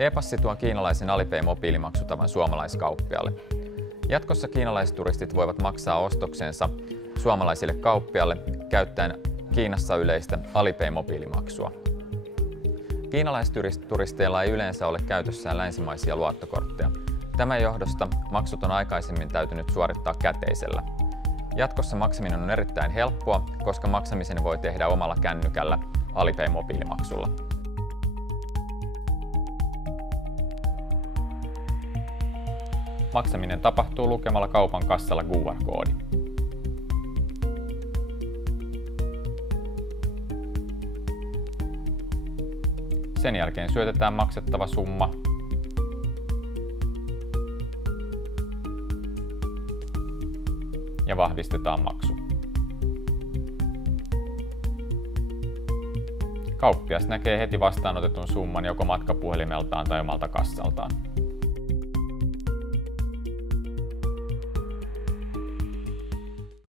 E-passi tuo kiinalaisen Alipay-mobiilimaksutavan suomalaiskauppialle. Jatkossa kiinalaisturistit voivat maksaa ostoksensa suomalaisille kauppiaille käyttäen Kiinassa yleistä Alipay-mobiilimaksua. Kiinalaisturisteilla ei yleensä ole käytössään länsimaisia luottokortteja. Tämän johdosta maksut on aikaisemmin täytynyt suorittaa käteisellä. Jatkossa maksaminen on erittäin helppoa, koska maksamisen voi tehdä omalla kännykällä Alipay-mobiilimaksulla. Maksaminen tapahtuu lukemalla kaupan kassalla QR-koodi. Sen jälkeen syötetään maksettava summa ja vahvistetaan maksu. Kauppias näkee heti vastaanotetun summan joko matkapuhelimeltaan tai omalta kassaltaan.